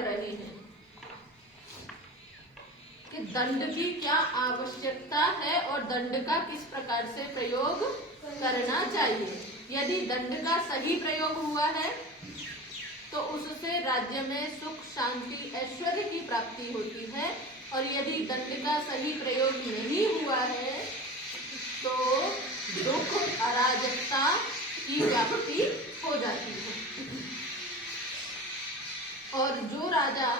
रहे हैं कि दंड की क्या आवश्यकता है और दंड का किस प्रकार से प्रयोग करना चाहिए। यदि दंड का सही प्रयोग हुआ है तो उससे राज्य में सुख, शांति, ऐश्वर्य की प्राप्ति होती है, और यदि दंड का सही प्रयोग नहीं हुआ है तो दुख, अराजकता की व्याप्ति हो जाती है। और जो राजा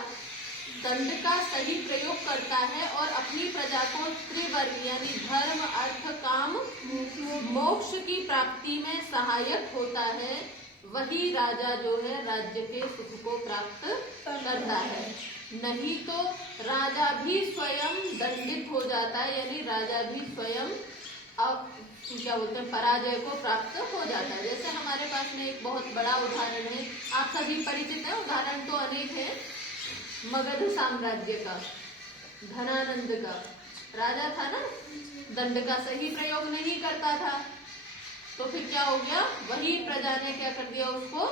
दंड का सही प्रयोग करता है और अपनी प्रजा को त्रिवर्ग यानी धर्म, अर्थ, काम, मोक्ष की प्राप्ति में सहायक होता है, वही राजा जो है राज्य के सुख को प्राप्त करता है। नहीं तो राजा भी स्वयं दंडित हो जाता है, यानी राजा भी स्वयं क्या बोलते हैं, पराजय को प्राप्त हो जाता है। जैसे हमारे पास में एक बहुत बड़ा उदाहरण है, आप सभी परिचित हैं, उदाहरण तो अनेक है। मगध साम्राज्य का धनानंद का राजा था ना, दंड का सही प्रयोग नहीं करता था, तो फिर क्या हो गया, वही प्रजा ने क्या कर दिया, उसको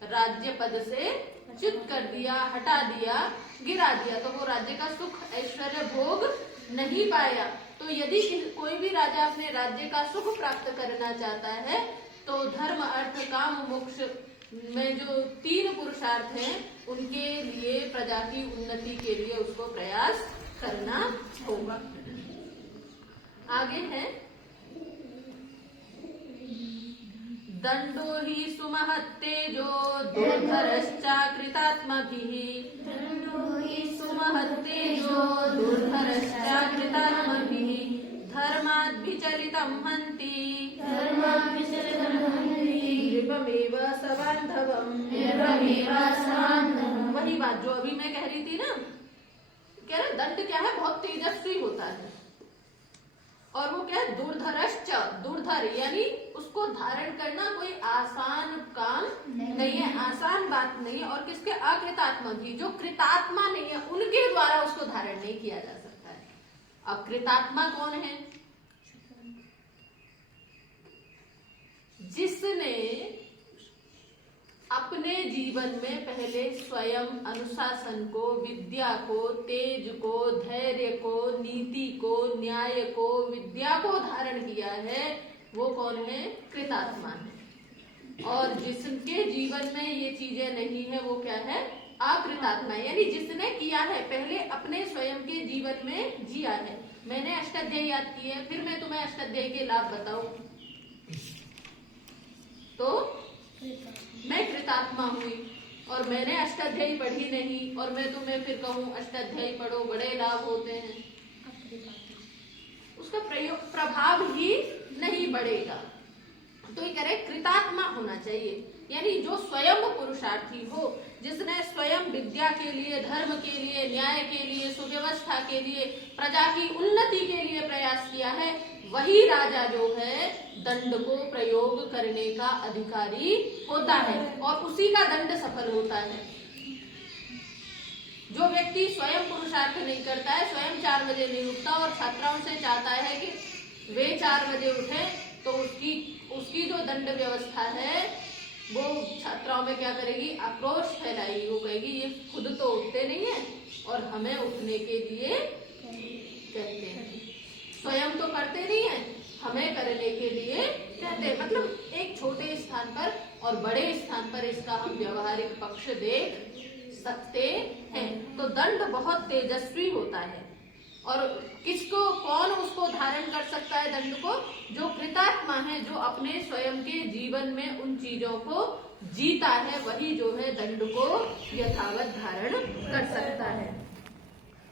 राज्य पद से च्युत कर दिया, हटा दिया, गिरा दिया, तो वो राज्य का सुख, ऐश्वर्य भोग नहीं पाया। तो यदि कोई भी राजा अपने राज्य का सुख प्राप्त करना चाहता है तो धर्म, अर्थ, काम, मोक्ष में जो 3 पुरुषार्थ हैं उनके लिए, प्रजा की उन्नति के लिए उसको प्रयास करना होगा। आगे है दंडो ही सुमहत्तेजो दुर्धरश्चाकृतात्मभिः, दंडो ही सुमहत्तेजो दुर्धरश्चाकृतात्मभिः, धर्माद्विचरितं हन्ति, धर्माद्विचरितं हन्ति, नृपमेव सबान्धवम्, नृपमेव सबान्धवम्। वही बात जो अभी मैं कह रही थी ना, कह रहे दंड क्या है, बहुत तेजस्वी होता है, और वो क्या है, दुर्धरश्च, दुर्धर यानी उसको धारण करना कोई आसान काम नहीं है, आसान बात नहीं है। और किसके, अकृतात्मा भी, जो कृतात्मा नहीं है उनके द्वारा उसको धारण नहीं किया जा सकता है। अब कृतात्मा कौन है, जिसने अपने जीवन में पहले स्वयं अनुशासन को, विद्या को, तेज को, धैर्य को, नीति को, न्याय को, विद्या को धारण किया है, वो कौन है, कृतात्मा है। और जिसके जीवन में ये चीजें नहीं है वो क्या है, अकृतात्मा, यानी जिसने किया है, पहले अपने स्वयं के जीवन में जिया है। मैंने अष्टाध्यायी याद की है, फिर मैं तुम्हें अष्टाध्यायी के लाभ बताऊं तो मैं कृतात्मा हुई, और मैंने अष्टाध्यायी पढ़ी नहीं, और मैं तुम्हें फिर कहूं अष्टाध्यायी पढ़ो, बड़े लाभ होते हैं, उसका प्रभाव ही नहीं बढ़ेगा। तो ये कह रहे कृतात्मा होना चाहिए, यानी जो स्वयं पुरुषार्थी हो, जिसने स्वयं विद्या के लिए, धर्म के लिए, न्याय के लिए, सुव्यवस्था के लिए, प्रजा की उन्नति के लिए प्रयास किया है, वही राजा जो है दंड को प्रयोग करने का अधिकारी होता है, और उसी का दंड सफल होता है। जो व्यक्ति स्वयं पुरुषार्थ नहीं करता है, स्वयं 4 बजे नहीं उठता और छात्राओं से चाहता है कि वे 4 बजे उठे, तो उसकी जो दंड व्यवस्था है वो छात्राओं में क्या करेगी, आक्रोश फैलाएगी। वो कहेगी ये खुद तो उठते नहीं है और हमें उठने के लिए कहते हैं, स्वयं तो करते नहीं है, हमें करने के लिए कहते हैं। मतलब एक छोटे स्थान पर और बड़े स्थान पर इसका हम व्यवहारिक पक्ष देख सकते हैं। तो दंड बहुत तेजस्वी होता है, और किसको, कौन उसको धारण कर सकता है दंड को, जो कृतात्मा है, जो अपने स्वयं के जीवन में उन चीजों को जीता है, वही जो है दंड को यथावत धारण कर सकता है।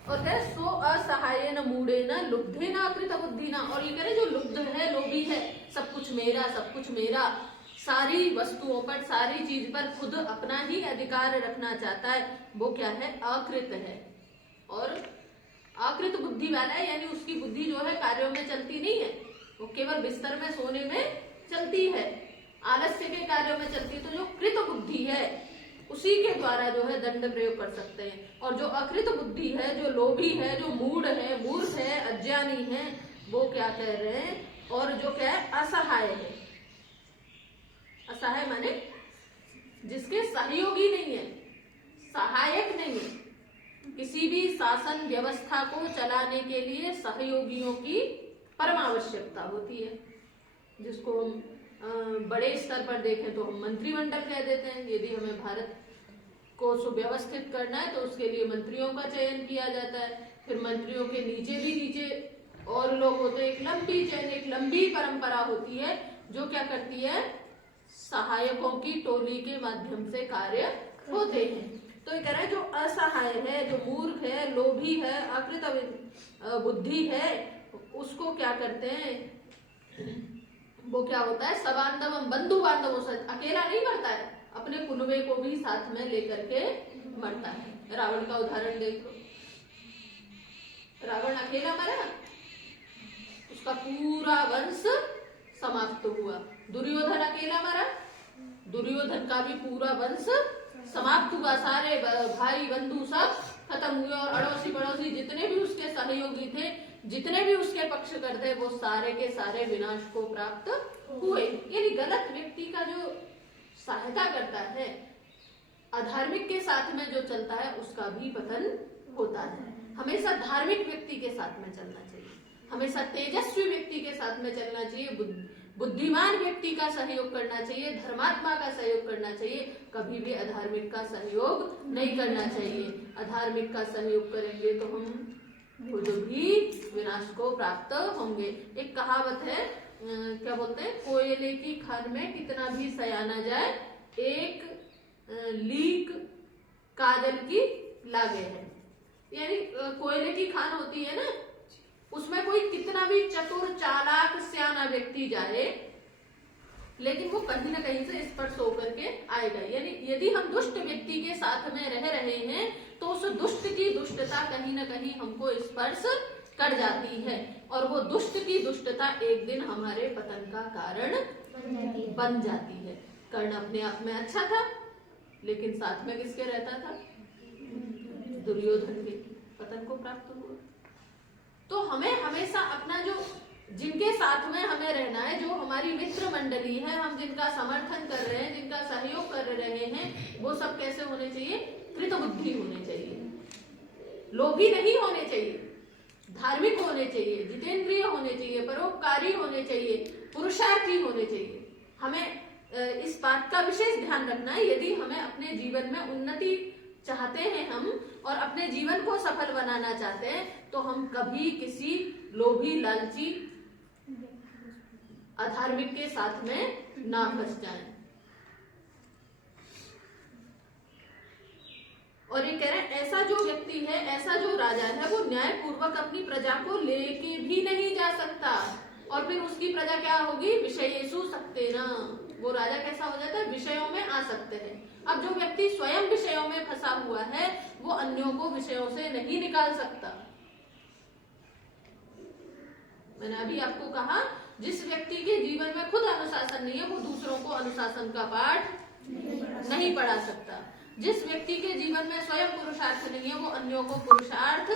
और क्या, सो असहायेन मूढ़ेन लुब्धेन अकृत बुद्धिना, और ये कह रहे जो लुब्ध है, लोभी है, सब कुछ मेरा, सब कुछ मेरा, सारी वस्तुओं पर, सारी चीज पर खुद अपना ही अधिकार रखना चाहता है, वो क्या है, अकृत है। और अकृत बुद्धि वाला है, यानी उसकी बुद्धि जो है कार्यों में चलती नहीं है, वो केवल बिस्तर में सोने में चलती है, आलस्य के कार्यों में चलती है। तो जो कृत बुद्धि है उसी के द्वारा जो है दंड प्रयोग कर सकते हैं। और जो अकृत बुद्धि है, जो लोभी है, जो मूढ़ है, मूर्ख है, अज्ञानी है, वो क्या कह रहे हैं, और जो क्या है, असहाय है। असहाय माने जिसके सहयोगी नहीं है, सहायक शासन व्यवस्था को चलाने के लिए सहयोगियों की परम आवश्यकता होती है, जिसको हम बड़े स्तर पर देखें तो हम मंत्रिमंडल कह देते हैं। यदि हमें भारत को सुव्यवस्थित करना है तो उसके लिए मंत्रियों का चयन किया जाता है। फिर मंत्रियों के नीचे और लोग होते हैं, एक लंबी चेन, एक लंबी परंपरा होती है जो क्या करती है, सहायकों की टोली के माध्यम से कार्य होते हैं। तो ये कह रहा है जो असहाय है, जो मूर्ख है, लोभी है, अकृत बुद्धि है, उसको क्या करते हैं, वो क्या होता है, सबांधवम, बंधु बांधवों से अकेला नहीं मरता है, अपने कुनबे को भी साथ में लेकर के मरता है। रावण का उदाहरण देख लो, रावण अकेला मरा, उसका पूरा वंश समाप्त हुआ। दुर्योधन अकेला मरा, दुर्योधन का भी पूरा वंश समाप्त हुआ, सारे भाई बंधु सब खत्म हुए, और अड़ोसी पड़ोसी जितने भी उसके सहयोगी थे, जितने भी उसके पक्षकर थे, वो सारे के सारे विनाश को प्राप्त हुए। यानी गलत व्यक्ति का जो सहायता करता है, अधार्मिक के साथ में जो चलता है, उसका भी पतन होता है। हमेशा धार्मिक व्यक्ति के साथ में चलना चाहिए, हमेशा तेजस्वी व्यक्ति के साथ में चलना चाहिए, बुद्धिमान व्यक्ति का सहयोग करना चाहिए, धर्मात्मा का सहयोग करना चाहिए, कभी भी अधार्मिक का सहयोग नहीं करना चाहिए। अधार्मिक का सहयोग करेंगे तो हम खुद भी विनाश को प्राप्त होंगे। एक कहावत है, क्या बोलते हैं, कोयले की खान में कितना भी सयाना जाए, एक लीक काजल की लागे है। यानी कोयले की खान होती है ना, उसमें कोई कितना भी चतुर चालाक सियाना व्यक्ति जाए, लेकिन वो कहीं ना कहीं से स्पर्श होकर के आएगा। यानी यदि हम दुष्ट व्यक्ति के साथ में रह रहे हैं तो उस दुष्ट की दुष्टता कहीं ना कहीं हमको स्पर्श कर जाती है, और वो दुष्ट की दुष्टता एक दिन हमारे पतन का कारण बन जाती है। कर्ण अपने आप में अच्छा था, लेकिन साथ में किसके रहता था, दुर्योधन के, पतन को प्राप्त हुआ। तो हमें हमेशा अपना जो, जिनके साथ में हमें रहना है, जो हमारी मित्र मंडली है, हम जिनका समर्थन कर रहे हैं, जिनका सहयोग कर रहे हैं, वो सब कैसे होने चाहिए, कृत बुद्धि होने चाहिए, लोभी नहीं होने चाहिए, धार्मिक होने चाहिए, जितेंद्रिय होने चाहिए, परोपकारी होने चाहिए, पुरुषार्थी होने चाहिए। हमें इस बात का विशेष ध्यान रखना है, यदि हमें अपने जीवन में उन्नति चाहते हैं हम, और अपने जीवन को सफल बनाना चाहते हैं, तो हम कभी किसी लोभी लालची अधार्मिक के साथ में ना फंस जाएं। और ये कह रहे हैं, ऐसा जो व्यक्ति है, ऐसा जो राजा है, वो न्याय पूर्वक अपनी प्रजा को लेके भी नहीं जा सकता, और फिर उसकी प्रजा क्या होगी, विषयेषु सक्तेन, वो राजा कैसा हो जाता है, विषयों में आ सकते हैं। अब जो व्यक्ति स्वयं विषयों में फंसा हुआ है, वो अन्यों को विषयों से नहीं निकाल सकता। मैंने अभी आपको कहा, जिस व्यक्ति के जीवन में खुद अनुशासन नहीं है, वो दूसरों को अनुशासन का पाठ नहीं पढ़ा सकता। जिस व्यक्ति के जीवन में स्वयं पुरुषार्थ नहीं है, वो अन्यों को पुरुषार्थ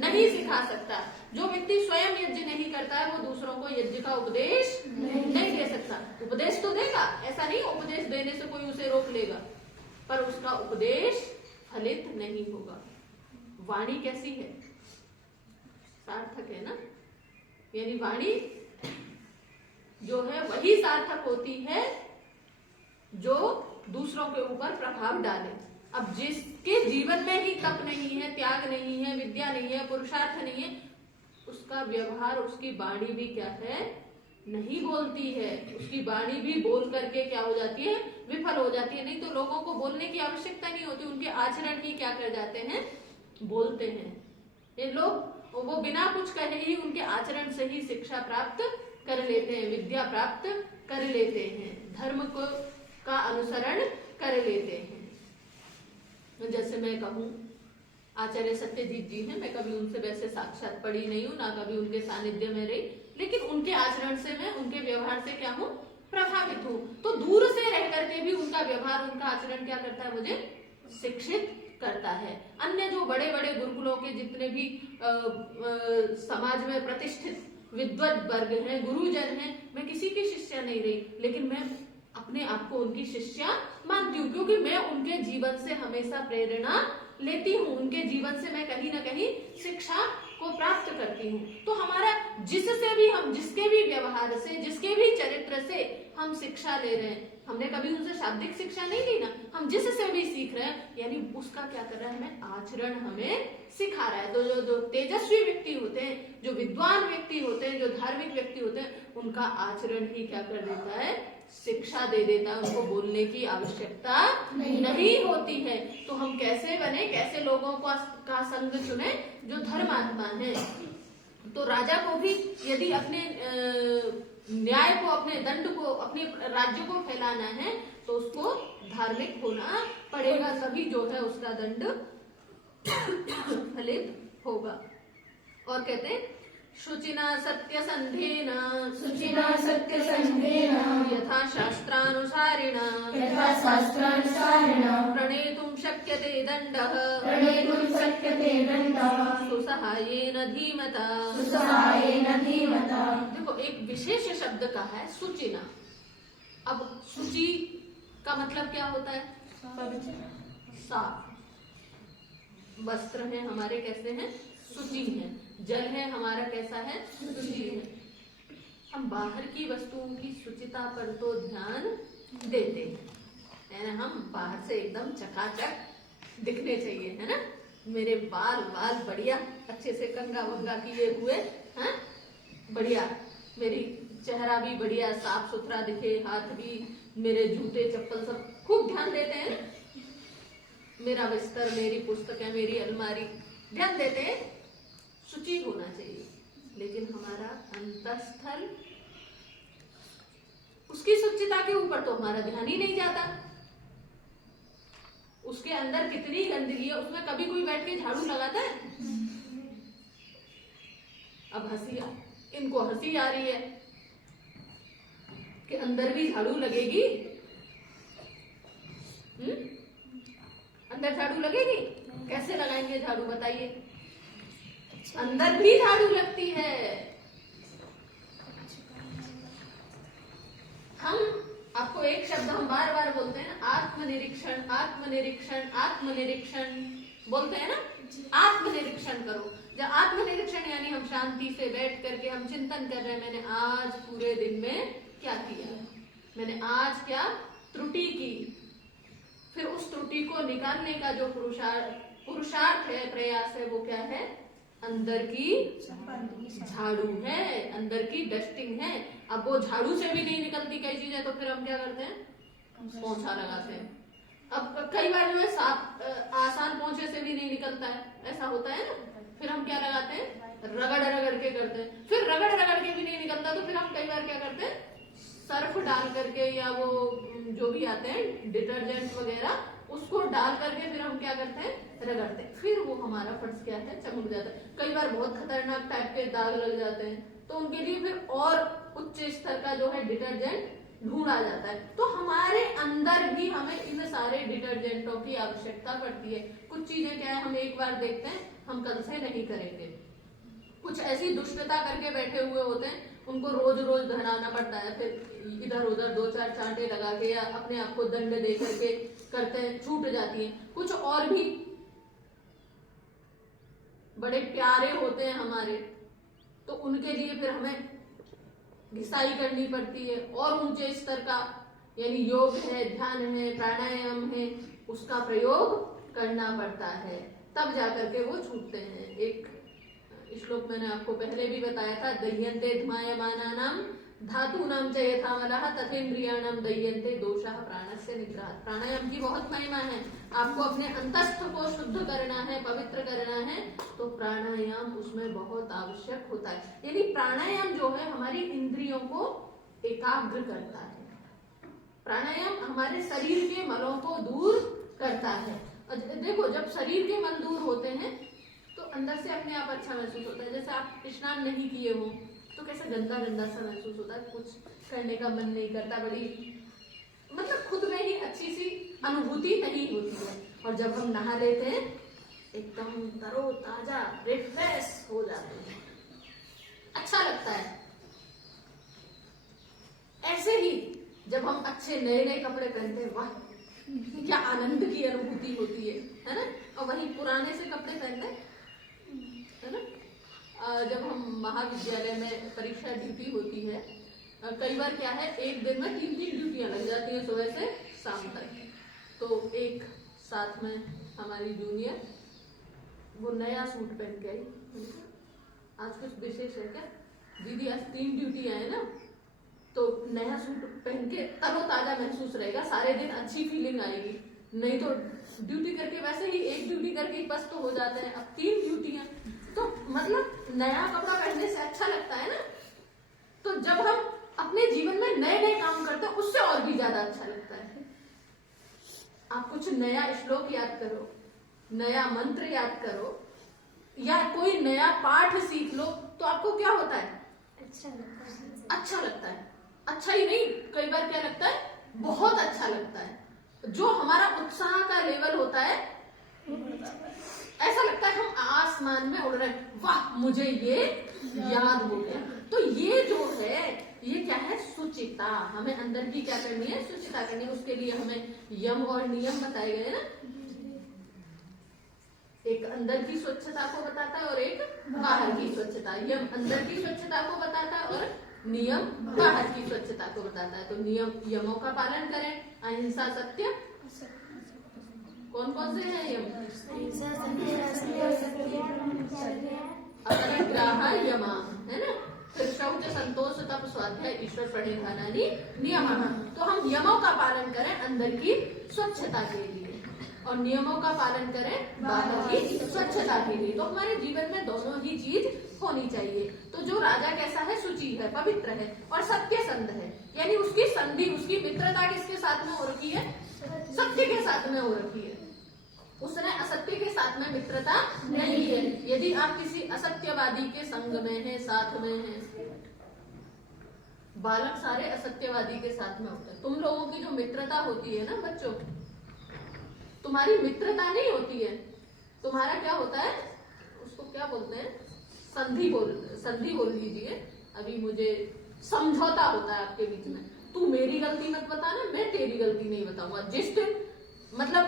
नहीं सिखा सकता। जो व्यक्ति स्वयं यज्ञ नहीं करता है, वो दूसरों को यज्ञ का उपदेश नहीं दे सकता। उपदेश तो देगा, ऐसा नहीं उपदेश देने से कोई उसे रोक लेगा, पर उसका उपदेश फलित नहीं होगा। वाणी कैसी है, सार्थक है ना, यानी वाणी जो है वही सार्थक होती है जो दूसरों के ऊपर प्रभाव डाले। अब जिसके जीवन में ही तप नहीं है, त्याग नहीं है, विद्या नहीं है, पुरुषार्थ नहीं है, उसका व्यवहार, उसकी वाणी भी क्या है, नहीं बोलती है। उसकी वाणी भी बोल करके क्या हो जाती है, विफल हो जाती है। नहीं तो लोगों को बोलने की आवश्यकता नहीं होती, उनके आचरण ही क्या कर जाते हैं, बोलते हैं। ये लोग वो बिना कुछ कहे ही उनके आचरण से ही शिक्षा प्राप्त कर लेते हैं, विद्या प्राप्त कर लेते हैं, धर्म को का अनुसरण कर लेते हैं। जैसे मैं कहूँ, आचार्य सत्यजीत जी हैं, मैं कभी उनसे वैसे साक्षात पढ़ी नहीं हूँ, ना कभी उनके सानिध्य में रही, लेकिन उनके आचरण से मैं, उनके व्यवहार से क्या हूँ, प्रभावित हूँ। तो दूर से रह करके भी उनका व्यवहार, उनका आचरण क्या करता है, मुझे शिक्षित करता है। अन्य जो बड़े बड़े गुरुकुलों के जितने भी समाज में प्रतिष्ठित विद्वत वर्ग हैं, गुरुजन हैं, मैं किसी की शिष्या नहीं रही, लेकिन मैं अपने आप को उनकी शिष्या मानती हूँ, क्योंकि मैं उनके जीवन से हमेशा प्रेरणा लेती हूँ, उनके जीवन से मैं कहीं ना कहीं शिक्षा को प्राप्त करती हूँ। तो हमारा जिससे भी हम, जिसके भी व्यवहार से, जिसके भी चरित्र से हम शिक्षा ले रहे हैं, हमने कभी उनसे शाब्दिक शिक्षा नहीं ली ना, हम जिससे भी सीख रहे हैं यानी उसका क्या कर रहा है, हमें आचरण हमें सिखा रहा है। तो जो तेजस्वी व्यक्ति होते हैं, जो विद्वान व्यक्ति होते हैं, जो धार्मिक व्यक्ति होते हैं, उनका आचरण ही क्या कर देता है, शिक्षा दे देता है, उनको बोलने की आवश्यकता नहीं होती है। तो हम कैसे बने, कैसे लोगों का संग चुने, जो धर्मात्मा है। तो राजा को भी यदि अपने न्याय को, अपने दंड को, अपने राज्य को फैलाना है तो उसको धार्मिक होना पड़ेगा, तभी जो है उसका दंड फलित होगा। और कहते हैं शुचिना सत्यसंधेन यथा शास्त्रानुसारेण प्रणेतुं शक्यते दंडः सुसहायेन धीमता। देखो एक विशेष शब्द का है शुचिना। अब शुचि का मतलब क्या होता है, साफ। वस्त्र है हमारे कैसे हैं, शुचि है। जल है हमारा कैसा है, शुचि है। हम बाहर की वस्तुओं की शुचिता पर तो ध्यान देते हैं ना, हम बाहर से एकदम चकाचक दिखने चाहिए, है ना, मेरे बाल बढ़िया अच्छे से कंघा वंगा किए हुए हैं, बढ़िया, मेरी चेहरा भी बढ़िया साफ सुथरा दिखे, हाथ भी, मेरे जूते चप्पल सब खूब ध्यान देते हैं, मेरा बिस्तर, मेरी पुस्तकें, मेरी अलमारी, ध्यान देते हैं, शुचि होना चाहिए। लेकिन हमारा अंतःस्थल, उसकी शुचिता के ऊपर तो हमारा ध्यान ही नहीं जाता। उसके अंदर कितनी गंदगी है, उसमें कभी कोई बैठ के झाड़ू लगाता है? अब इनको हंसी आ रही है कि अंदर भी झाड़ू लगेगी। अंदर झाड़ू लगेगी? कैसे लगाएंगे झाड़ू बताइए? अंदर भी झाड़ू लगती है। हम आपको एक शब्द हम बार बार बोलते हैं ना, आत्मनिरीक्षण, आत्मनिरीक्षण, आत्मनिरीक्षण बोलते हैं ना, आत्मनिरीक्षण करो। जब आत्मनिरीक्षण यानी हम शांति से बैठ करके हम चिंतन कर रहे हैं, मैंने आज पूरे दिन में क्या किया, मैंने आज क्या त्रुटि की, फिर उस त्रुटि को निकालने का जो पुरुषार्थ है, प्रयास है, वो क्या है, अंदर की झाड़ू है, अंदर की डस्टिंग है। अब वो झाड़ू से भी नहीं निकलती कई चीजें, तो फिर हम क्या करते हैं, पोंछा लगाते हैं। अब कई बार जो है आसान पोंछे से भी नहीं निकलता है, ऐसा होता है ना, फिर हम क्या लगाते हैं, रगड़ के करते हैं, फिर रगड़ के भी नहीं निकलता, तो फिर हम कई बार क्या करते हैं, सर्फ डाल करके या वो जो भी आते हैं डिटर्जेंट वगैरह, उसको डाल करके फिर हम क्या करते हैं, रगड़ते हैं, फिर वो हमारा फर्श क्या है, चमक जाता है। कई बार बहुत खतरनाक टाइप के दाग लग जाते हैं, तो उनके लिए फिर और उच्च स्तर का जो है डिटर्जेंट ढूंढा जाता है। तो हमारे अंदर भी हमें इन सारे डिटर्जेंटों की आवश्यकता पड़ती है। कुछ चीजें क्या है, हम एक बार देखते हैं, हम कल से नहीं करेंगे। कुछ ऐसी दुष्टता करके बैठे हुए होते हैं, उनको रोज रोज धराना पड़ता है, फिर इधर उधर दो चार चांटे लगा के या अपने आप को दंड दे करके करते हैं, छूट जाती है। कुछ और भी बड़े प्यारे होते हैं हमारे, तो उनके लिए फिर हमें घिसाई करनी पड़ती है, और ऊंचे स्तर का यानी योग है, ध्यान है, प्राणायाम है, उसका प्रयोग करना पड़ता है, तब जाकर के वो छूटते हैं। एक श्लोक मैंने आपको पहले भी बताया था, दह्यन्ते ध्मायमानानां धातूनां च यथामलः तथेन्द्रियाणां दह्यन्ते दोषाः प्राणस्य निग्रहात्। प्राणायाम की बहुत महिमा है। आपको अपने अंतस्थ को शुद्ध करना है, पवित्र करना है, तो प्राणायाम उसमें बहुत आवश्यक होता है। यानी प्राणायाम जो है हमारी इंद्रियों को एकाग्र करता है। प्राणायाम हमारे शरीर के मलों को दूर करता है। देखो, जब शरीर के मल दूर होते हैं तो अंदर से अपने आप अच्छा महसूस होता है। जैसे आप स्नान नहीं किए हो तो कैसा गंदा गंदा सा महसूस होता है, कुछ करने का मन नहीं करता, बड़ी मतलब खुद में ही अच्छी सी अनुभूति नहीं होती है। और जब हम नहा लेते हैं एकदम तरो ताजा रिफ्रेश हो जाते हैं, अच्छा लगता है। ऐसे ही जब हम अच्छे नए नए कपड़े पहनते हैं, वाह क्या आनंद की अनुभूति होती है ना। और वही पुराने से कपड़े पहनते है ना। जब हम महाविद्यालय में परीक्षा ड्यूटी होती है, कई बार क्या है, एक दिन में 3-3 ड्यूटियां लग जाती हैं सुबह से शाम तक। तो एक साथ में हमारी जूनियर वो नया सूट पहन के आई। आज कुछ विशेष है क्या दीदी, आज 3 ड्यूटी आए ना, तो नया सूट पहन के तरोताजा महसूस रहेगा, सारे दिन अच्छी फीलिंग आएगी। नहीं तो ड्यूटी करके वैसे ही एक ड्यूटी करके ही बस तो हो जाते हैं, अब 3 ड्यूटियां, तो मतलब नया कपड़ा पहनने से अच्छा लगता है ना। तो जब हम अपने जीवन में नए नए काम करते हैं उससे और भी ज्यादा अच्छा लगता है। आप कुछ नया श्लोक याद करो, नया मंत्र याद करो, या कोई नया पाठ सीख लो, तो आपको क्या होता है, अच्छा लगता है। अच्छा लगता है, अच्छा ही नहीं, कई बार क्या लगता है, बहुत अच्छा लगता है। जो हमारा उत्साह का लेवल होता है, ऐसा लगता है हम आसमान में उड़ रहे हैं, वाह मुझे ये याद हो गया। तो ये जो है, ये क्या है, शुचिता। हमें अंदर की क्या करनी है, शुचिता करनी है। उसके लिए हमें यम और नियम बताए गए ना। एक अंदर की स्वच्छता को बताता है और एक बाहर की स्वच्छता। यम अंदर की स्वच्छता को बताता है और नियम बाहर की स्वच्छता को बताता है। तो नियम, यमों का पालन करें, अहिंसा, सत्य, कौन कौन से हैं यम, अपरिग्रह यमा है ना। फिर शौच, संतोष, तप, स्वाध्याय, ईश्वर प्रणिधानानि नियमः। तो हम यमों का पालन करें अंदर की स्वच्छता के लिए और नियमों का पालन करें बाहर की स्वच्छता के लिए। तो हमारे जीवन में दोनों ही चीज होनी चाहिए। तो जो राजा कैसा है, शुचि है, पवित्र है और सत्य संध है, यानी उसकी संधि, उसकी मित्रता किसके साथ में हो रखी है, सत्य के साथ में हो रखी है। उसने असत्य के साथ में मित्रता नहीं है। यदि आप किसी असत्यवादी के संग में हैं, साथ में हैं, बालक सारे असत्यवादी के साथ में होते हैं, तुम लोगों की जो मित्रता होती है ना बच्चों, तुम्हारी मित्रता नहीं होती है, तुम्हारा क्या होता है, उसको क्या बोलते हैं, संधि बोल लीजिए। अभी मुझे समझौता होता है आपके बीच में, तू मेरी गलती मत बताना, मैं तेरी गलती नहीं बताऊंगा। जिस दिन मतलब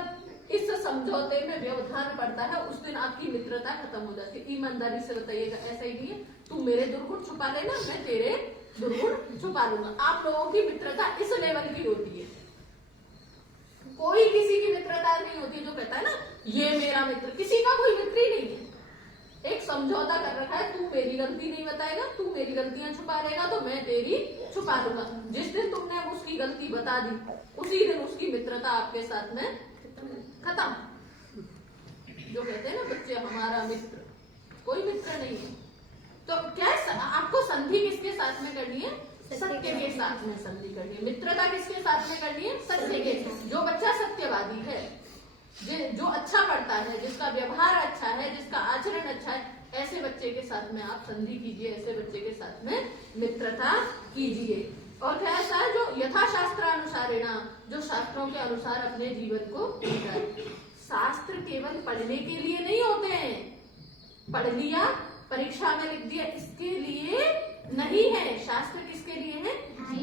इस समझौते में व्यवधान पड़ता है, उस दिन आपकी मित्रता खत्म हो जाती है। ईमानदारी से बताइएगा, ऐसा ही नहीं है, तू मेरे दुर्गुण छुपा लेना, मैं तेरे दुर्गुण छुपा लूंगा। आप लोगों की मित्रता इस लेवल की होती है। कोई किसी की मित्रता नहीं होती जो कहता है ना ये मेरा मित्र, किसी का कोई मित्र ही नहीं है। एक समझौता कर रखा है, तू मेरी गलती नहीं बताएगा, तू मेरी गलतियां छुपा लेगा तो मैं तेरी छुपा लूंगा। जिस दिन तुमने उसकी गलती बता दी, उसी दिन उसकी मित्रता आपके साथ में खत्म। जो कहते हैं ना बच्चे, हमारा मित्र, कोई मित्र नहीं है। तो क्या आपको संधि किसके साथ में करनी है, सत्य के साथ में संधि करनी है। मित्रता किसके साथ में करनी है, सत्य के। जो बच्चा सत्यवादी है, जो अच्छा पढ़ता है, जिसका व्यवहार अच्छा है, जिसका आचरण अच्छा है, ऐसे बच्चे के साथ में आप संधि कीजिए, ऐसे बच्चे के साथ में मित्रता कीजिए। और क्या ऐसा है, जो यथाशास्त्रानुसारेण, जो शास्त्रों के अनुसार अपने जीवन को जीता। शास्त्र केवल पढ़ने के लिए नहीं होते हैं, पढ़ लिया, परीक्षा में लिख दिया, इसके लिए नहीं है। शास्त्र किसके लिए है,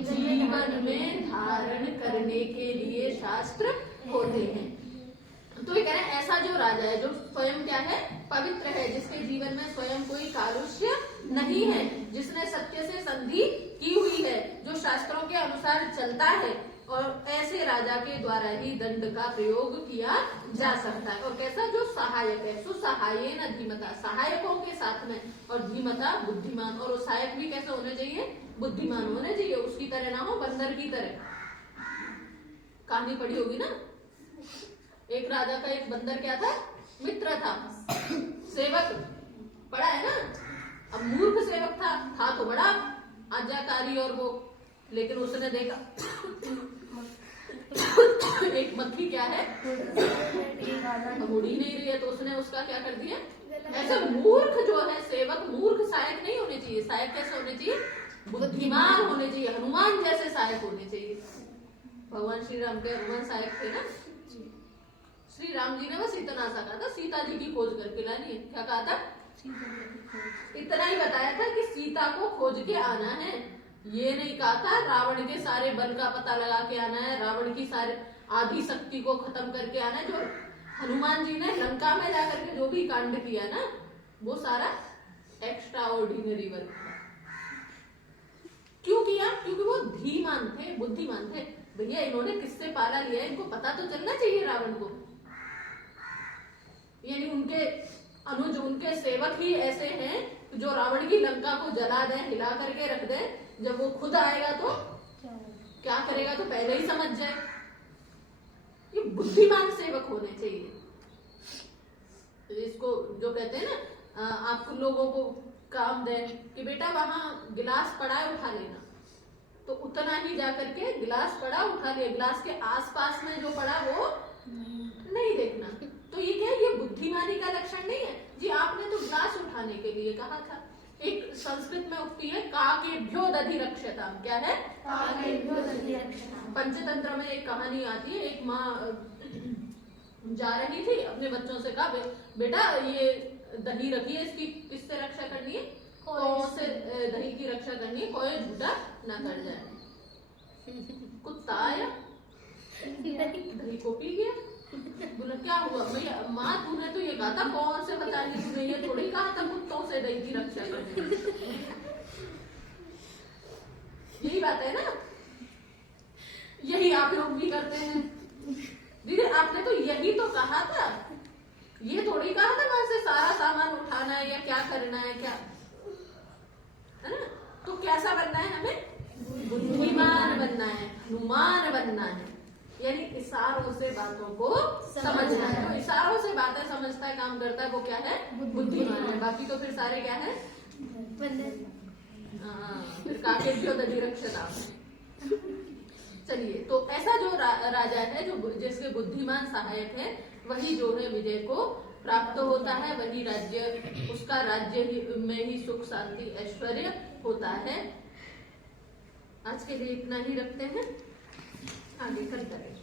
जीवन में धारण करने के लिए शास्त्र होते हैं। तो ये कह रहे हैं, ऐसा जो राजा है, जो स्वयं क्या है, पवित्र है, जिसके जीवन में स्वयं कोई कालुष्य नहीं है, जिसने सत्य से संधि की हुई है, जो शास्त्रों के अनुसार चलता है, और ऐसे राजा के द्वारा ही दंड का प्रयोग किया जा सकता है। और कैसा, जो सहायक है, सुसहायेन धीमता, सहायकों के साथ में, और धीमता बुद्धिमान, और सहायक भी कैसे होने चाहिए, बुद्धिमान होने चाहिए, उसकी तरह ना हो, बंदर की तरह। कहानी पढ़ी होगी ना, एक राजा का एक बंदर क्या था, मित्र था, सेवक, पढ़ा है ना। अब मूर्ख सेवक था तो बड़ा आज्ञाकारी और वो, लेकिन उसने देखा एक मक्खी क्या है, उड़ ही नहीं रही है, तो उसने उसका क्या कर दिया। ऐसे मूर्ख जो है सेवक, मूर्ख सहायक नहीं होने चाहिए। सहायक कैसे होने चाहिए, बुद्धिमान होने चाहिए, हनुमान जैसे सहायक होने चाहिए। भगवान श्री राम के हनुमान सहायक थे ना। श्री राम जी ने बस इतना सा कहा था, सीता जी की खोज करके लानी है। क्या कहा था, इतना ही बताया था कि सीता को खोज के आना है। ये नहीं कहा था रावण के सारे बल का पता लगा के आना है, रावण की सारे आदि शक्ति को खत्म करके आना। जो हनुमान जी ने लंका में जाकर के जो भी कांड किया ना, वो सारा एक्स्ट्रा ऑर्डिनरी वर्क था। क्यों किया? क्योंकि वो धीमान थे, बुद्धिमान थे। भैया इन्होंने किससे पाला लिया, इनको पता तो चलना चाहिए रावण को। यानी उनके अनुज, उनके सेवक ही ऐसे हैं जो रावण की लंका को जला दें, हिला करके रख दें। जब वो खुद आएगा तो क्या करेगा तो पहले ही समझ जाए। ये बुद्धिमान सेवक होने चाहिए। इसको जो कहते हैं ना, आप लोगों को काम दें कि बेटा वहां गिलास पड़ा है उठा लेना, तो उतना ही जाकर के गिलास पड़ा उठा लिया, गिलास के आसपास में जो पड़ा वो नहीं देखना। तो ये क्या है? ये बुद्धिमानी का लक्षण नहीं है जी। आपने तो गिलास उठाने के लिए कहा था। एक संस्कृत में उक्ति है, काकेभ्यो दधिरक्षताम। क्या है? काकेभ्यो दधिरक्षताम। पंचतंत्र में एक कहानी आती है। एक माँ जा रही थी, अपने बच्चों से कहा, बेटा ये दही रखी है, इसकी किससे रक्षा करनी है? कौन से दही की रक्षा करनी है, कोई झूठा ना कर जाए। कुत्ता आया, दही को पी गया। बोला क्या हुआ? भैया माँ तूने तो ये कहा था कौन से बताने, तूने ये थोड़ी कहा था कुत्तों से दही की रक्षा करनी। यही बात है ना, यही आप लोग भी करते हैं। दीदी आपने तो यही तो कहा था, ये थोड़ी कहा था वहां से सारा सामान उठाना है या क्या करना है, क्या है ना। तो कैसा बनना है हमें? बुद्धिमान बनना है, हनुमान बनना है। यानी इशारों से बातों को समझना है। तो इशारों से बातें समझता है, काम करता है, वो क्या है? बुद्धिमान है। बाकी तो फिर सारे क्या है? फिर काकेभ्यो दधिरक्षताम। चलिए, तो ऐसा जो राजा है, जो जिसके बुद्धिमान सहायक है, वही जो है विजय को प्राप्त होता है। वही राज्य, उसका राज्य में ही सुख शांति ऐश्वर्य होता है। आज के लिए इतना ही रखते हैं, आगे कल करेंगे।